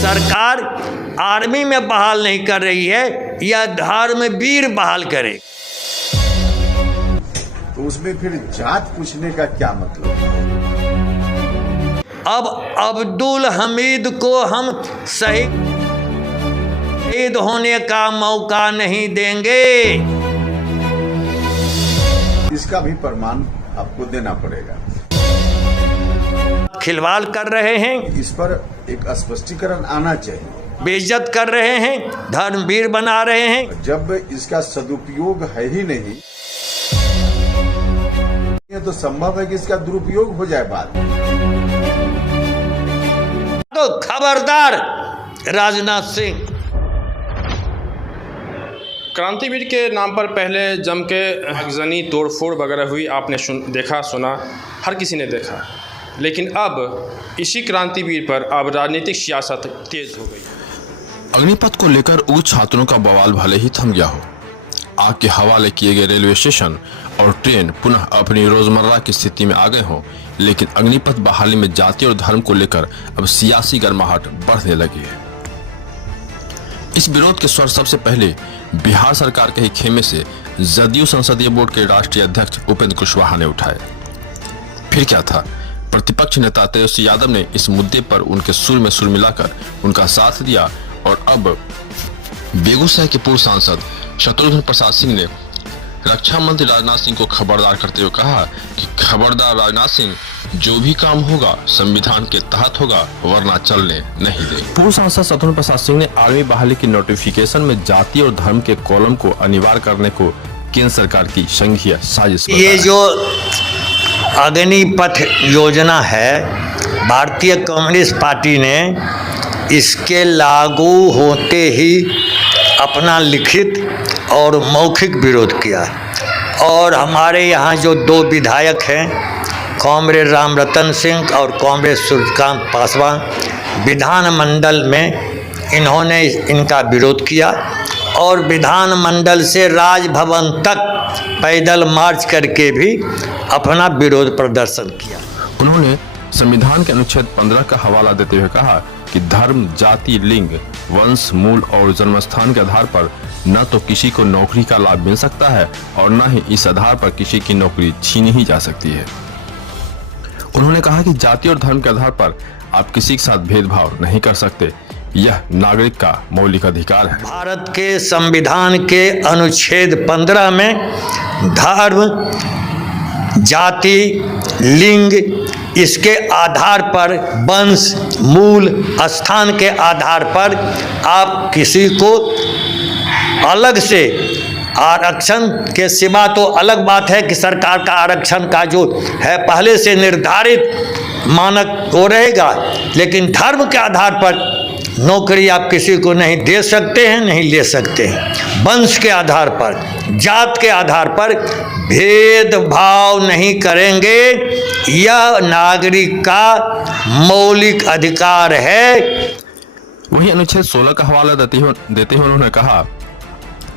सरकार आर्मी में बहाल नहीं कर रही है, यह धर्मवीर बहाल करे। तो उसमें फिर जात पूछने का क्या मतलब? अब अब्दुल हमीद को हम शहीद होने का मौका नहीं देंगे। इसका भी प्रमाण आपको देना पड़ेगा। खिलवाड़ कर रहे हैं, इस पर एक स्पष्टीकरण आना चाहिए। बेइज्जत कर रहे हैं, धर्मवीर बना रहे हैं। जब इसका सदुपयोग है ही नहीं, ये तो संभव है कि इसका दुरुपयोग हो जाए बाद में। तो खबरदार राजनाथ सिंह। क्रांतिवीर के नाम पर पहले जम के आगजनी तोड़फोड़ वगैरह हुई, आपने देखा सुना, हर किसी ने देखा। लेकिन अब इसी क्रांतिवीर पर अब राजनीतिक सियासत तेज हो गई। अग्निपथ को लेकर उच्च छात्रों का बवाल भले ही थम गया हो, आग के हवाले किए गए रेलवे स्टेशन और ट्रेन पुनः अपनी रोजमर्रा की स्थिति में आ गए हों, लेकिन अग्निपथ बहाली में जाति और धर्म को लेकर अब सियासी गर्माहट बढ़ने लगी है। इस विरोध के स्वर सबसे पहले बिहार सरकार के ही खेमे से जदयू संसदीय बोर्ड के राष्ट्रीय अध्यक्ष उपेंद्र कुशवाहा ने उठाए। फिर क्या था, प्रतिपक्ष नेता तेजस्वी यादव ने इस मुद्दे पर उनके सुर में सुर मिलाकर उनका साथ दिया और अब बेगूसराय के पूर्व सांसद शत्रुघ्न प्रसाद सिंह ने रक्षा मंत्री राजनाथ सिंह को खबरदार करते हुए कहा कि खबरदार राजनाथ सिंह, जो भी काम होगा संविधान के तहत होगा, वरना चलने नहीं देंगे। पूर्व सांसद शत्रुघ्न प्रसाद सिंह ने आर्मी बहाली की नोटिफिकेशन में जाति और धर्म के कॉलम को अनिवार्य करने को केंद्र सरकार की संघीय साजिश बताया। ये जो अग्निपथ योजना है, भारतीय कम्युनिस्ट पार्टी ने इसके लागू होते ही अपना लिखित और मौखिक विरोध किया। और हमारे यहाँ जो दो विधायक हैं, कॉमरेड रामरतन सिंह और कॉमरेड सूर्यकांत पासवान, विधानमंडल में इन्होंने इनका विरोध किया और विधानमंडल से राजभवन तक पैदल मार्च करके भी अपना विरोध प्रदर्शन किया। उन्होंने संविधान के अनुच्छेद 15 का हवाला देते हुए कहा कि धर्म, जाति, लिंग, वंश, मूल और जन्मस्थान के आधार पर न तो किसी को नौकरी का लाभ मिल सकता है और न ही इस आधार पर किसी की नौकरी छीनी ही जा सकती है। उन्होंने कहा कि जाति और धर्म के आधार पर आप किसी के साथ भेदभाव नहीं कर सकते, यह नागरिक का मौलिक अधिकार है। भारत के संविधान के अनुच्छेद 15 में धर्म, जाति, लिंग, इसके आधार पर, वंश, मूल स्थान के आधार पर आप किसी को अलग से आरक्षण के सिवा, तो अलग बात है कि सरकार का आरक्षण का जो है पहले से निर्धारित मानक वो रहेगा, लेकिन धर्म के आधार पर नौकरी आप किसी को नहीं दे सकते हैं, नहीं ले सकते हैं। वंश के आधार पर, जात के आधार पर भेदभाव नहीं करेंगे, यह नागरिक का मौलिक अधिकार है। वहीं अनुच्छेद 16 का हवाला देते हुए उन्होंने कहा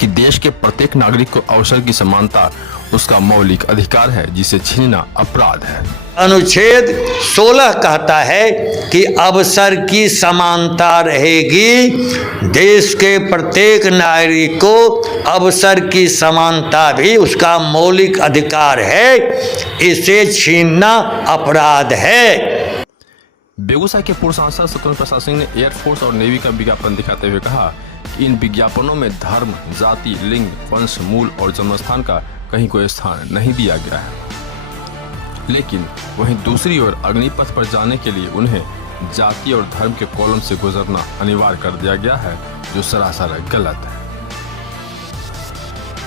कि देश के प्रत्येक नागरिक को अवसर की समानता उसका मौलिक अधिकार है, जिसे छीनना अपराध है। अनुच्छेद 16 कहता है कि अवसर की समानता रहेगी, देश के प्रत्येक नागरिक को अवसर की समानता भी उसका मौलिक अधिकार है, इसे छीनना अपराध है। बेगूसराय के पूर्व सांसद शत्रुघ्न प्रसाद सिंह ने एयरफोर्स और नेवी का विज्ञापन दिखाते हुए कहा कि इन विज्ञापनों में धर्म, जाति, लिंग, वंश, मूल और जन्मस्थान का कहीं कोई स्थान नहीं दिया गया है। लेकिन वहीं दूसरी ओर अग्निपथ पर जाने के लिए उन्हें जाति और धर्म के कॉलम से गुजरना अनिवार्य कर दिया गया है, जो सरासर गलत है।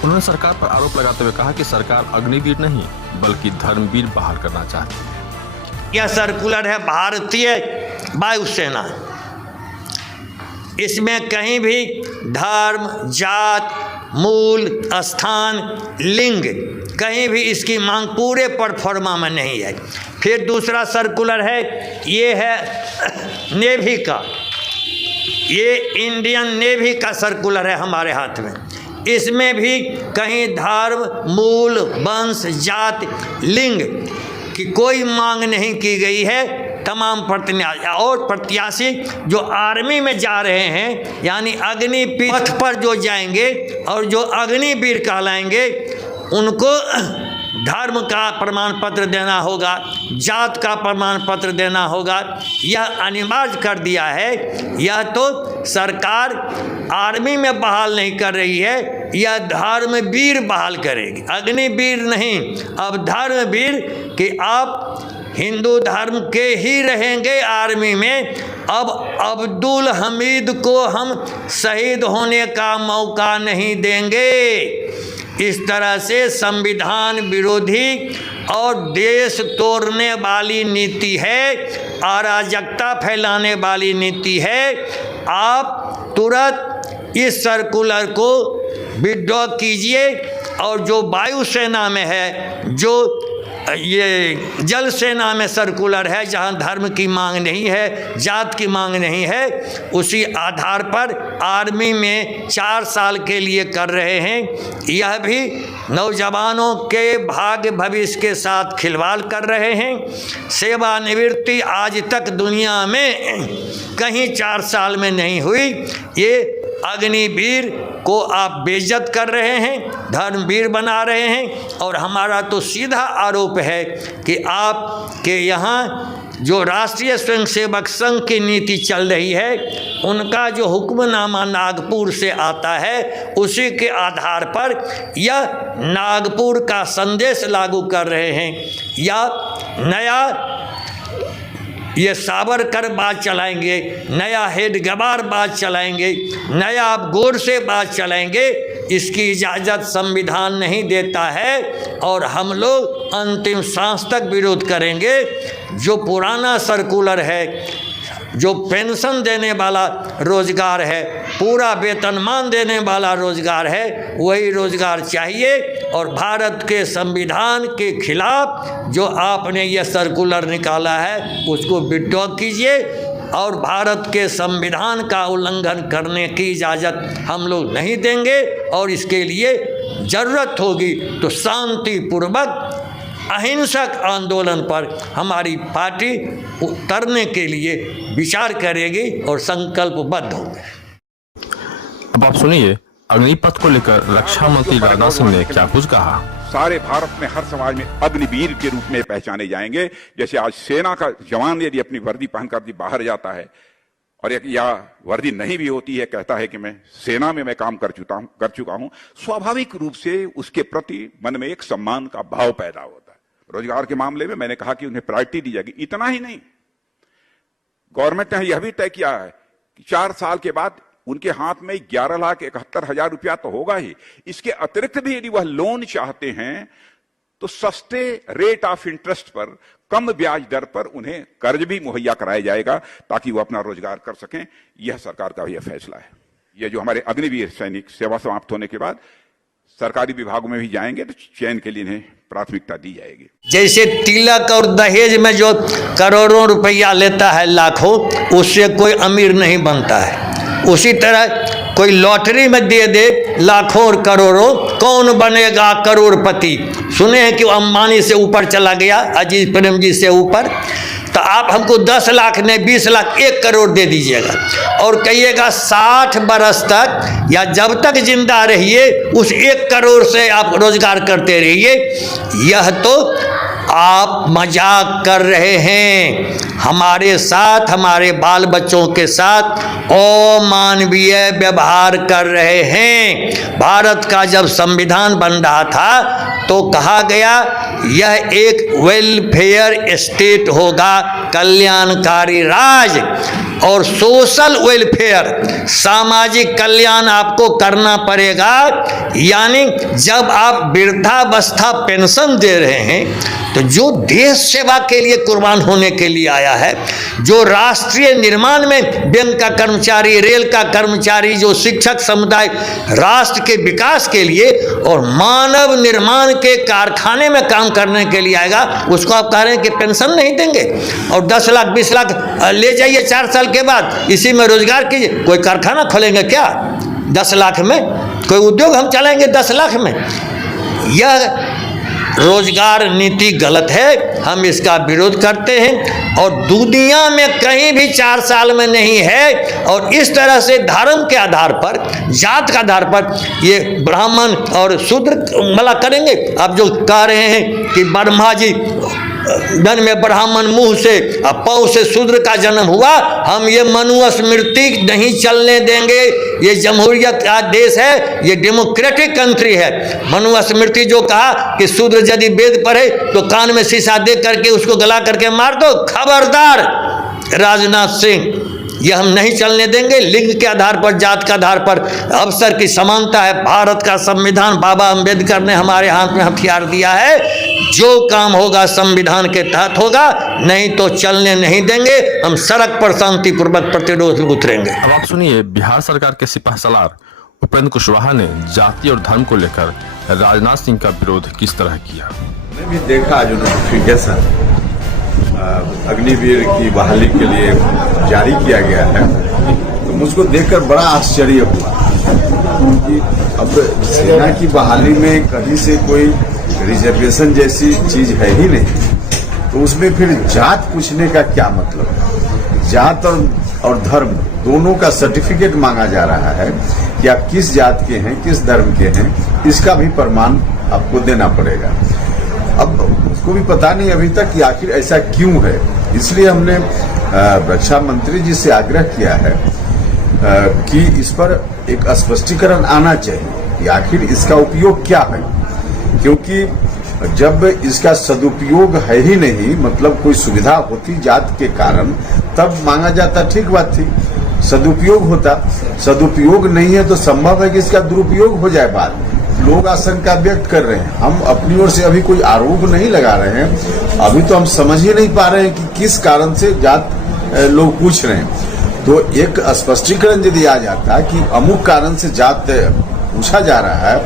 उन्होंने सरकार पर आरोप लगाते हुए कहा कि सरकार अग्निवीर नहीं बल्कि धर्मवीर बहाल करना चाहती है। यह सर्कुलर है भारतीय वायुसेना, इसमें कहीं भी धर्म, जात, मूल स्थान, लिंग, कहीं भी इसकी मांग पूरे परफॉर्मा में नहीं है। फिर दूसरा सर्कुलर है, ये है नेवी का, ये इंडियन नेवी का सर्कुलर है हमारे हाथ में। इसमें भी कहीं धर्म, मूल, वंश, जात, लिंग की कोई मांग नहीं की गई है, तमाम प्रत्याशी जो आर्मी में जा रहे हैं, यानी अग्निपीठ पथ पर जो जाएंगे और जो अग्निवीर कहलाएंगे, उनको धर्म का प्रमाण पत्र देना होगा, जात का प्रमाण पत्र देना होगा। यह अनिवार्य कर दिया है। यह तो सरकार आर्मी में बहाल नहीं कर रही है, यह धर्मवीर बहाल करेगी, अग्निवीर नहीं। अब धर्मवीर कि आप हिंदू धर्म के ही रहेंगे आर्मी में। अब अब्दुल हमीद को हम शहीद होने का मौका नहीं देंगे। इस तरह से संविधान विरोधी और देश तोड़ने वाली नीति है, अराजकता फैलाने वाली नीति है। आप तुरंत इस सर्कुलर को विड्रॉ कीजिए और जो वायुसेना में है, जो ये जल सेना में सर्कुलर है, जहां धर्म की मांग नहीं है, जात की मांग नहीं है, उसी आधार पर आर्मी में 4 साल के लिए कर रहे हैं। यह भी नौजवानों के भाग्य भविष्य के साथ खिलवाड़ कर रहे हैं। सेवानिवृत्ति आज तक दुनिया में कहीं 4 साल में नहीं हुई। ये अग्निवीर को आप बेइज्जत कर रहे हैं, धर्मवीर बना रहे हैं। और हमारा तो सीधा आरोप है कि आपके यहाँ जो राष्ट्रीय स्वयंसेवक संघ की नीति चल रही है, उनका जो हुक्मनामा नागपुर से आता है, उसी के आधार पर यह नागपुर का संदेश लागू कर रहे हैं। या नया ये सावरकर बात चलाएंगे, नया हेडगेवार बात चलाएंगे, नया आप गोर से बात चलाएंगे। इसकी इजाज़त संविधान नहीं देता है और हम लोग अंतिम सांस तक विरोध करेंगे। जो पुराना सर्कुलर है, जो पेंशन देने वाला रोजगार है, पूरा वेतनमान देने वाला रोजगार है, वही रोजगार चाहिए। और भारत के संविधान के खिलाफ जो आपने यह सर्कुलर निकाला है, उसको विड्रॉ कीजिए। और भारत के संविधान का उल्लंघन करने की इजाज़त हम लोग नहीं देंगे। और इसके लिए ज़रूरत होगी तो शांतिपूर्वक अहिंसक आंदोलन पर हमारी पार्टी उतरने के लिए विचार करेगी और संकल्पबद्ध होगी। अब आप सुनिए अग्निपथ को लेकर रक्षा मंत्री राजनाथ सिंह ने क्या कुछ कहा। सारे भारत में हर समाज में अग्निवीर के रूप में पहचाने जाएंगे। जैसे आज सेना का जवान यदि अपनी वर्दी पहनकर बाहर जाता है और या वर्दी नहीं भी होती है, कहता है कि मैं सेना में मैं काम कर चुका हूं, स्वाभाविक रूप से उसके प्रति मन में एक सम्मान का भाव पैदा होता है। रोजगार के मामले में मैंने कहा कि उन्हें प्रायोरिटी दी जाएगी। इतना ही नहीं, गवर्नमेंट ने यह भी तय किया है कि 4 साल के बाद उनके हाथ में 11,71,000 रुपया तो होगा ही। इसके अतिरिक्त भी यदि वह लोन चाहते हैं तो सस्ते रेट ऑफ इंटरेस्ट पर, कम ब्याज दर पर उन्हें कर्ज भी मुहैया कराया जाएगा ताकि वो अपना रोजगार कर सकें। यह सरकार का यह फैसला है। यह जो हमारे अग्निवीर सैनिक सेवा समाप्त होने के बाद सरकारी विभागों में भी जाएंगे तो चयन के लिए इन्हें प्राथमिकता दी जाएगी। जैसे तिलक और दहेज में जो करोड़ों रुपया लेता है, लाखों, उससे कोई अमीर नहीं बनता है। उसी तरह कोई लॉटरी में दे दे लाखों और करोड़ों, कौन बनेगा करोड़पति। सुने हैं कि अंबानी से ऊपर चला गया, अजीज प्रेम जी से ऊपर। तो आप हमको 10 लाख नहीं 20 लाख 1 करोड़ दे दीजिएगा और कहिएगा 60 बरस तक या जब तक जिंदा रहिए उस 1 करोड़ से आप रोजगार करते रहिए। यह तो आप मजाक कर रहे हैं हमारे साथ, हमारे बाल बच्चों के साथ अमानवीय व्यवहार कर रहे हैं। भारत का जब संविधान बन रहा था तो कहा गया यह एक वेलफेयर स्टेट होगा, कल्याणकारी राज और सोशल वेलफेयर, सामाजिक कल्याण आपको करना पड़ेगा। यानी जब आप वृद्धावस्था पेंशन दे रहे हैं तो जो देश सेवा के लिए कुर्बान होने के लिए आया है, जो राष्ट्रीय निर्माण में बैंक का कर्मचारी, रेल का कर्मचारी, जो शिक्षक समुदाय राष्ट्र के विकास के लिए और मानव निर्माण के कारखाने में काम करने के लिए आएगा, उसको आप कह रहे हैं कि पेंशन नहीं देंगे और 10 लाख 20 लाख ले जाइए 4 साल के बाद, इसी में रोजगार कीजिए। कोई कारखाना खोलेंगे क्या 10 लाख में? कोई उद्योग हम चलाएंगे 10 लाख में? यह रोजगार नीति गलत है, हम इसका विरोध करते हैं और दुनिया में कहीं भी 4 साल में नहीं है। और इस तरह से धर्म के आधार पर, जात के आधार पर ये ब्राह्मण और शूद्र भला करेंगे। अब जो कह रहे हैं कि ब्रह्मा जी धन में ब्राह्मण मुंह से पौ से शूद्र का जन्म हुआ, हम ये मनुस्मृति नहीं चलने देंगे। ये जमहूरियत का देश है, ये डेमोक्रेटिक कंट्री है। मनुस्मृति जो कहा कि शूद्र यदि वेद पढ़े तो कान में शीशा दे करके उसको गला करके मार दो, खबरदार राजनाथ सिंह, ये हम नहीं चलने देंगे। लिंग के आधार पर, जात के आधार पर अवसर की समानता है। भारत का संविधान बाबा अम्बेडकर ने हमारे हाथ में हथियार दिया है, जो काम होगा संविधान के तहत होगा, नहीं तो चलने नहीं देंगे। हम सड़क पर शांतिपूर्वक प्रतिरोध में उतरेंगे। अब आप सुनिए बिहार सरकार के सिपह सलार उपेंद्र कुशवाहा ने जाति और धर्म को लेकर राजनाथ सिंह का विरोध किस तरह किया। मैंने भी देखा जो नोटिफिकेशन अग्निवीर की बहाली के लिए जारी किया गया है, तो मुझको देखकर बड़ा आश्चर्य हुआ कि अब सेना की बहाली में कहीं से कोई रिजर्वेशन जैसी चीज है ही नहीं, तो उसमें फिर जात पूछने का क्या मतलब। जात और धर्म दोनों का सर्टिफिकेट मांगा जा रहा है कि आप किस जात के हैं, किस धर्म के हैं, इसका भी प्रमाण आपको देना पड़ेगा। अब उसको भी पता नहीं अभी तक कि आखिर ऐसा क्यों है। इसलिए हमने रक्षा मंत्री जी से आग्रह किया है कि इस पर एक स्पष्टीकरण आना चाहिए कि आखिर इसका उपयोग क्या है, क्योंकि जब इसका सदुपयोग है ही नहीं, मतलब कोई सुविधा होती जात के कारण, तब मांगा जाता, ठीक बात थी, सदुपयोग होता। सदुपयोग नहीं है तो संभव है कि इसका दुरुपयोग हो जाए बाद में। लोग आशंका व्यक्त कर रहे हैं, हम अपनी ओर से अभी कोई आरोप नहीं लगा रहे हैं। अभी तो हम समझ ही नहीं पा रहे हैं कि किस कारण से जात लोग पूछ रहे हैं। तो एक स्पष्टीकरण यदि आ जाता कि अमुक कारण से जात पूछा जा रहा है,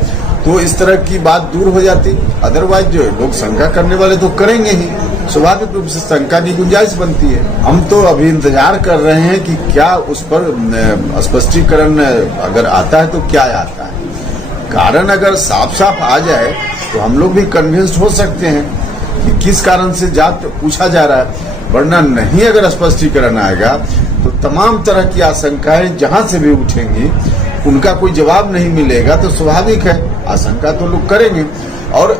तो इस तरह की बात दूर हो जाती। अदरवाइज जो लोग शंका करने वाले तो करेंगे ही, स्वाभाविक रूप से शंका की गुंजाइश बनती है। हम तो अभी इंतजार कर रहे हैं कि क्या उस पर स्पष्टीकरण अगर आता है तो क्या आता है। कारण अगर साफ साफ आ जाए तो हम लोग भी कन्विंस हो सकते हैं कि किस कारण से जात पूछा जा रहा है। वरना नहीं, अगर स्पष्टीकरण आएगा तो तमाम तरह की आशंकाएं जहां से भी उठेंगी, उनका कोई जवाब नहीं मिलेगा, तो स्वाभाविक है आशंका तो लोग करेंगे। और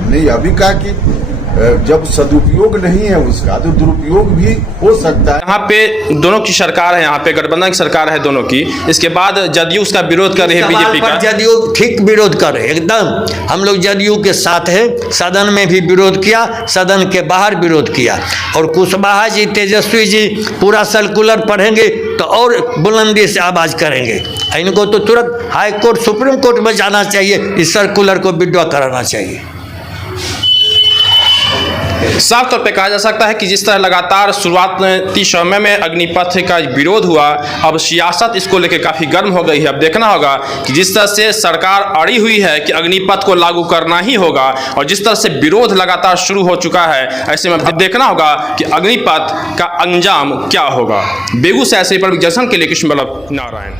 नहीं, अभी कहा कि जब सदुपयोग नहीं है उसका, तो दुरुपयोग भी हो सकता है। यहाँ पे दोनों की सरकार है, यहाँ पे गठबंधन की सरकार है दोनों की। इसके बाद जदयू उसका विरोध कर रही है, बीजेपी का। जदयू ठीक विरोध कर रहे, एकदम हम लोग जदयू के साथ है। सदन में भी विरोध किया, सदन के बाहर विरोध किया। और कुशवाहा जी, तेजस्वी जी पूरा सर्कुलर पढ़ेंगे तो और बुलंदी से आवाज करेंगे। इनको तो तुरंत हाई कोर्ट, सुप्रीम कोर्ट में जाना चाहिए, इस सर्कुलर को विड्रॉ कराना चाहिए। साफ तौर पे कहा जा सकता है कि जिस तरह लगातार शुरुआती समय में अग्निपथ का विरोध हुआ, अब सियासत इसको लेकर काफ़ी गर्म हो गई है। अब देखना होगा कि जिस तरह से सरकार अड़ी हुई है कि अग्निपथ को लागू करना ही होगा, और जिस तरह से विरोध लगातार शुरू हो चुका है, ऐसे में अब देखना होगा कि अग्निपथ का अंजाम क्या होगा। बेगूसराय से पर जशन के लिए कृष्ण बल्लभ नारायण।